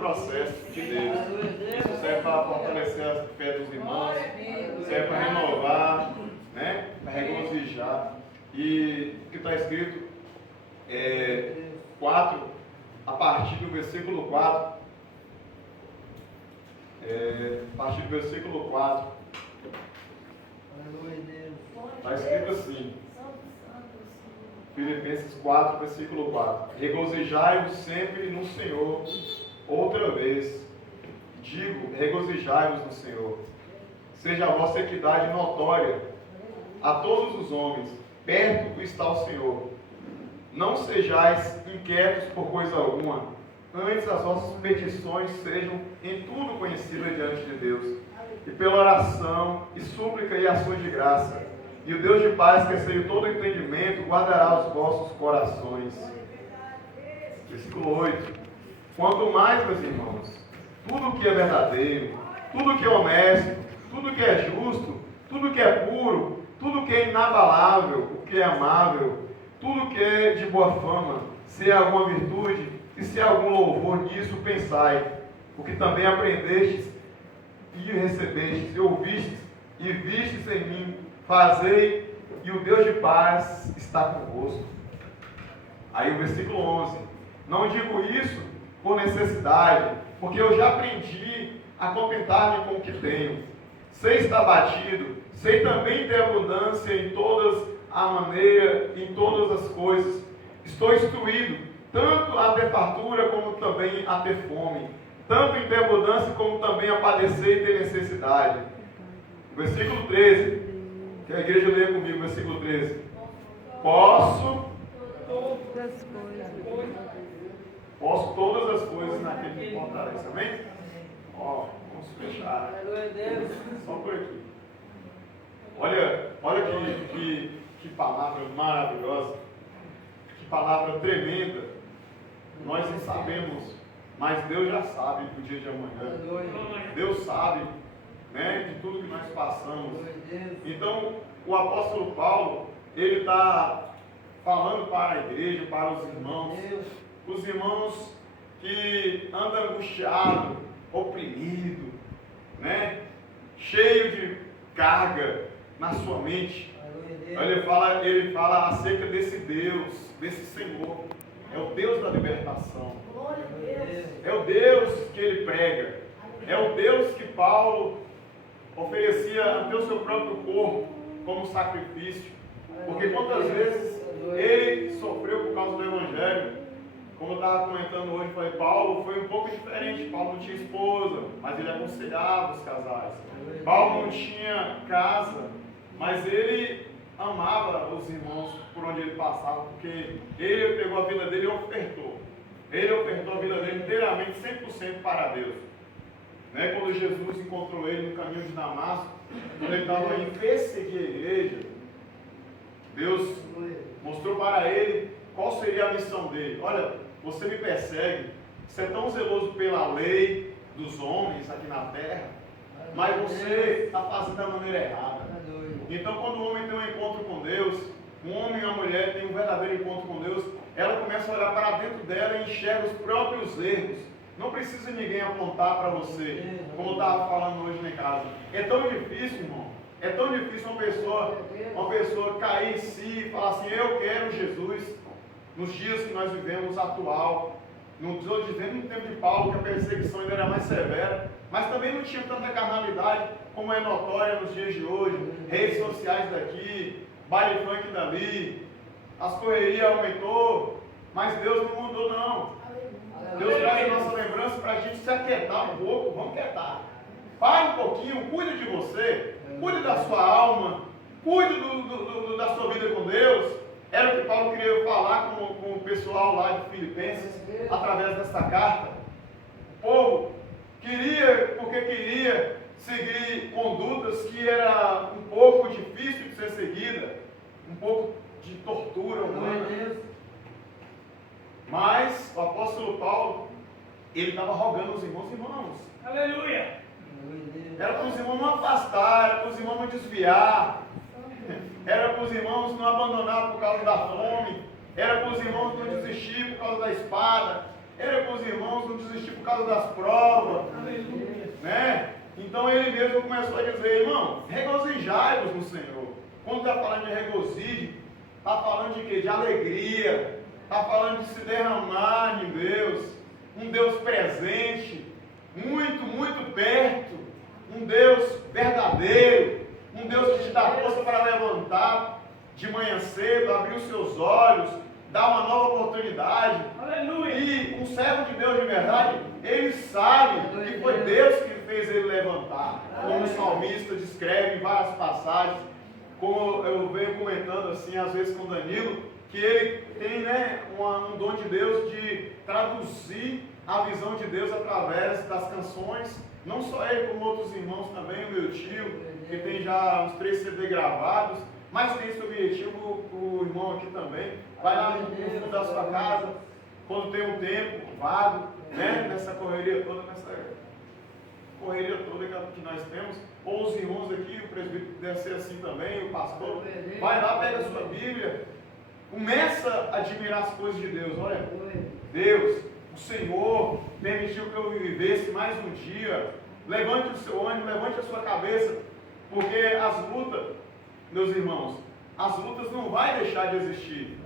processo de Deus. Isso serve para fortalecer a fé dos irmãos, serve para renovar, né? Para regozijar. E o que está escrito 4, a partir do versículo 4. A partir do versículo 4. Está escrito assim. Filipenses 4, versículo 4. Regozijai-vos sempre no Senhor. Outra vez, digo, regozijai-vos no Senhor. Seja a vossa equidade notória a todos os homens. Perto está o Senhor. Não sejais inquietos por coisa alguma. Antes as vossas petições sejam em tudo conhecidas diante de Deus. E pela oração e súplica e ações de graça. E o Deus de paz, que excede todo entendimento, guardará os vossos corações. Versículo 8. Quanto mais, meus irmãos, tudo que é verdadeiro, tudo que é honesto, tudo que é justo, tudo que é puro, tudo que é inabalável, o que é amável, tudo que é de boa fama, se há alguma virtude e se há algum louvor, nisso pensai, o que também aprendestes e recebestes, e ouvistes e vistes em mim, fazei, e o Deus de paz está convosco. Aí o versículo 11. Não digo isso por necessidade, porque eu já aprendi a contentar-me com o que tenho. Sei estar batido, sei também ter abundância em todas a maneira, em todas as coisas. Estou instruído, tanto a ter fartura como também a ter fome, tanto em ter abundância como também a padecer e ter necessidade. Versículo 13. Que a igreja leia comigo, versículo 13. Posso todas as coisas naquele que me fortalece. Amém? Ó, vamos fechar. Só por aqui. Olha que palavra maravilhosa. Que palavra tremenda. Nós não sabemos, mas Deus já sabe do dia de amanhã. Deus sabe, né, de tudo que nós passamos. Então, o apóstolo Paulo, ele está falando para a igreja, para os irmãos que andam angustiados, oprimidos, né, cheio de carga na sua mente. Ele fala acerca desse Deus, desse Senhor. É o Deus da libertação. É o Deus que ele prega. É o Deus que Paulo oferecia até o seu próprio corpo como sacrifício. Porque quantas vezes ele sofreu por causa do Evangelho. Como eu estava comentando hoje, falei, Paulo foi um pouco diferente. Paulo não tinha esposa, mas ele aconselhava os casais. Paulo não tinha casa, mas ele amava os irmãos por onde ele passava, porque ele pegou a vida dele e ofertou. Ele ofertou a vida dele inteiramente, 100% para Deus. Né? Quando Jesus encontrou ele no caminho de Damasco, quando ele estava em perseguir a igreja, Deus mostrou para ele qual seria a missão dele. Olha, você me persegue, você é tão zeloso pela lei dos homens aqui na terra, mas você está fazendo da maneira errada. Então, quando o homem tem um encontro com Deus, um homem e uma mulher tem um verdadeiro encontro com Deus, ela começa a olhar para dentro dela e enxerga os próprios erros. Não precisa ninguém apontar para você, como eu estava falando hoje em casa. É tão difícil, irmão. É tão difícil uma pessoa cair em si e falar assim, eu quero Jesus, nos dias que nós vivemos atual. Não estou dizendo no tempo de Paulo que a perseguição ainda era mais severa, mas também não tinha tanta carnalidade como é notória nos dias de hoje. Redes sociais daqui, baile funk dali, as correrias aumentou, mas Deus não mudou não. Deus traz a nossa lembrança para a gente se aquietar um pouco, vamos quietar. Pare um pouquinho, cuide de você, cuide da sua alma, cuide da sua vida com Deus. Era o que Paulo queria falar com o pessoal lá de Filipenses, através dessa carta. O povo queria seguir condutas que era um pouco difícil de ser seguida, um pouco de tortura humana. Mas o apóstolo Paulo, ele estava rogando aos irmãos, aleluia! Era para os irmãos não afastar, era para os irmãos não desviar, era para os irmãos não abandonar por causa da fome, era para os irmãos não desistir por causa da espada, Era com os irmãos, não desistir por causa das provas. Né? Então ele mesmo começou a dizer, irmão, regozijai-vos no Senhor. Quando está falando de regozijo, está falando de quê? De alegria. Está falando de se derramar em Deus. Um Deus presente, muito, muito perto. Um Deus verdadeiro. Um Deus que te dá força para levantar de manhã cedo, abrir os seus olhos, dar uma nova oportunidade. Aleluia. E um servo de Deus de verdade, ele sabe que foi Deus que fez ele levantar. Como o salmista descreve em várias passagens, como eu venho comentando assim, às vezes com Danilo, que ele tem, né, um dom de Deus de traduzir a visão de Deus através das canções. Não só ele, como outros irmãos também, o meu tio, que tem já uns 3 CD gravados, mas tem esse objetivo, o irmão aqui também. Vai lá no fundo da sua casa, quando tem um tempo vago, né, nessa correria toda que nós temos, ou os irmãos aqui, o presbítero deve ser assim também, o pastor, vai lá, pega a sua Bíblia, começa a admirar as coisas de Deus. Olha, Deus, o Senhor permitiu que eu vivesse mais um dia. Levante o seu ânimo, levante a sua cabeça, porque as lutas, meus irmãos, as lutas não vão deixar de existir.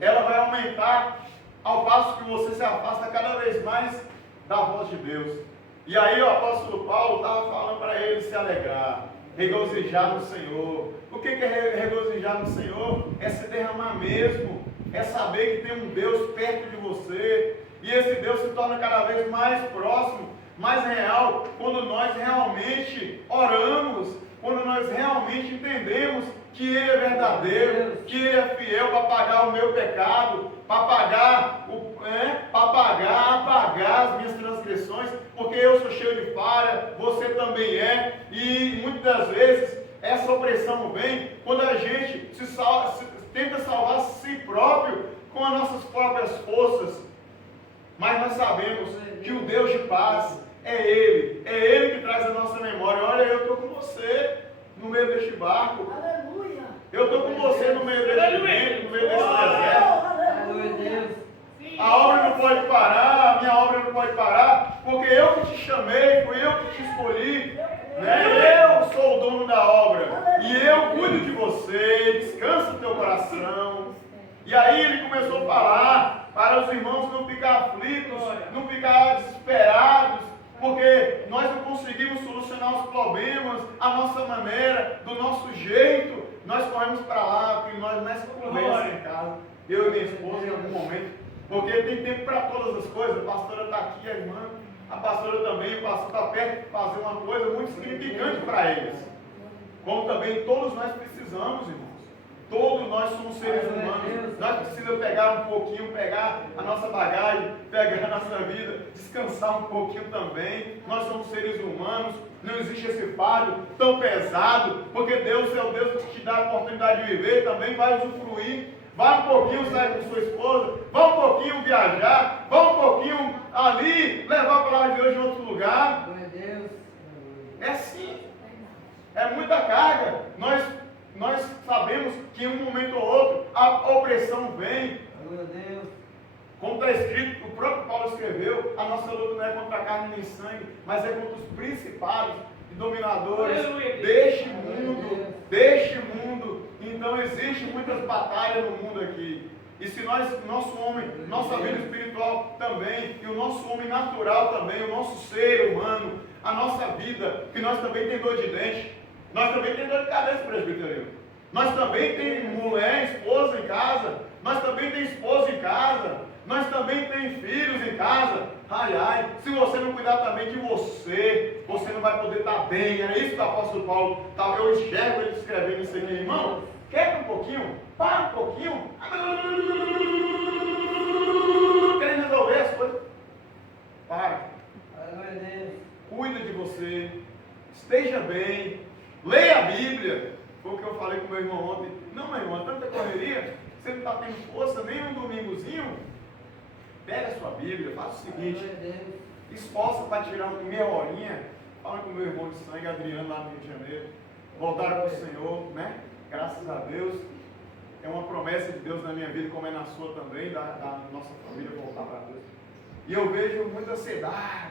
Ela vai aumentar ao passo que você se afasta cada vez mais da voz de Deus. E aí o apóstolo Paulo estava falando para ele se alegrar, regozijar no Senhor. O que é regozijar no Senhor? É se derramar mesmo, é saber que tem um Deus perto de você. E esse Deus se torna cada vez mais próximo, mais real, quando nós realmente oramos, quando nós realmente entendemos que Ele é verdadeiro, que Ele é fiel para pagar o meu pecado, para apagar as minhas transgressões, porque eu sou cheio de falha, você também é, e muitas das vezes essa opressão vem quando a gente tenta salvar si próprio com as nossas próprias forças, mas nós sabemos que o Deus de paz é Ele que traz a nossa memória. Olha, eu estou com você no meio deste barco. Aleluia. Eu estou com você no meio deste vento, no meio desse deserto. Aleluia. A obra não pode parar, a minha obra não pode parar, porque eu que te chamei, fui eu que te escolhi, né? Eu sou o dono da obra, e eu cuido de você, descansa o teu coração. E aí ele começou a falar para os irmãos não ficar aflitos, não ficar desesperados, porque nós não conseguimos solucionar os problemas à nossa maneira, do nosso jeito. Nós corremos para lá, porque nós mais conversa em casa, eu e minha esposa em algum momento, porque tem tempo para todas as coisas. A pastora está aqui, a irmã, a pastora também, o pastor está perto de fazer uma coisa muito significante para eles, como também todos nós precisamos, irmãos. Todos nós somos seres humanos, nós precisamos pegar um pouquinho, pegar a nossa bagagem, pegar a nossa vida, descansar um pouquinho também. Nós somos seres humanos, não existe esse fardo tão pesado, porque Deus é o Deus que te dá a oportunidade de viver, também vai usufruir. Vá um pouquinho sair com sua esposa, vá um pouquinho viajar, vá um pouquinho ali, levar a palavra de Deus em outro lugar. É assim, é muita carga. Nós sabemos que em um momento ou outro a opressão vem. Como está escrito, o próprio Paulo escreveu, a nossa luta não é contra a carne nem sangue, mas é contra os principados e dominadores deste mundo. Então existe muitas batalhas no mundo aqui. E se nosso homem, nossa vida espiritual também, e o nosso homem natural também, o nosso ser humano, a nossa vida, que nós também tem dor de dente, nós também tem dor de cabeça, presbiteriano. Nós também tem mulher, esposa em casa, nós também tem esposa em casa, nós também tem filhos em casa. Ai, se você não cuidar também de você, você não vai poder estar bem. É isso que o apóstolo Paulo, eu enxergo ele escrevendo isso aqui, irmão. Quer um pouquinho? Para um pouquinho. Querendo resolver as coisas? Para. Cuida de você. Esteja bem. Leia a Bíblia. Foi o que eu falei com meu irmão ontem. Não, meu irmão, tanta correria. Você não está tendo força nem um domingozinho. Pega a sua Bíblia. Faça o seguinte. Esforça para tirar uma meia horinha. Fala com o meu irmão de sangue, Adriano, lá no Rio de Janeiro. Voltaram para o Senhor, né? Graças a Deus, é uma promessa de Deus na minha vida, como é na sua também, da nossa família voltar para Deus. E eu vejo muita ansiedade.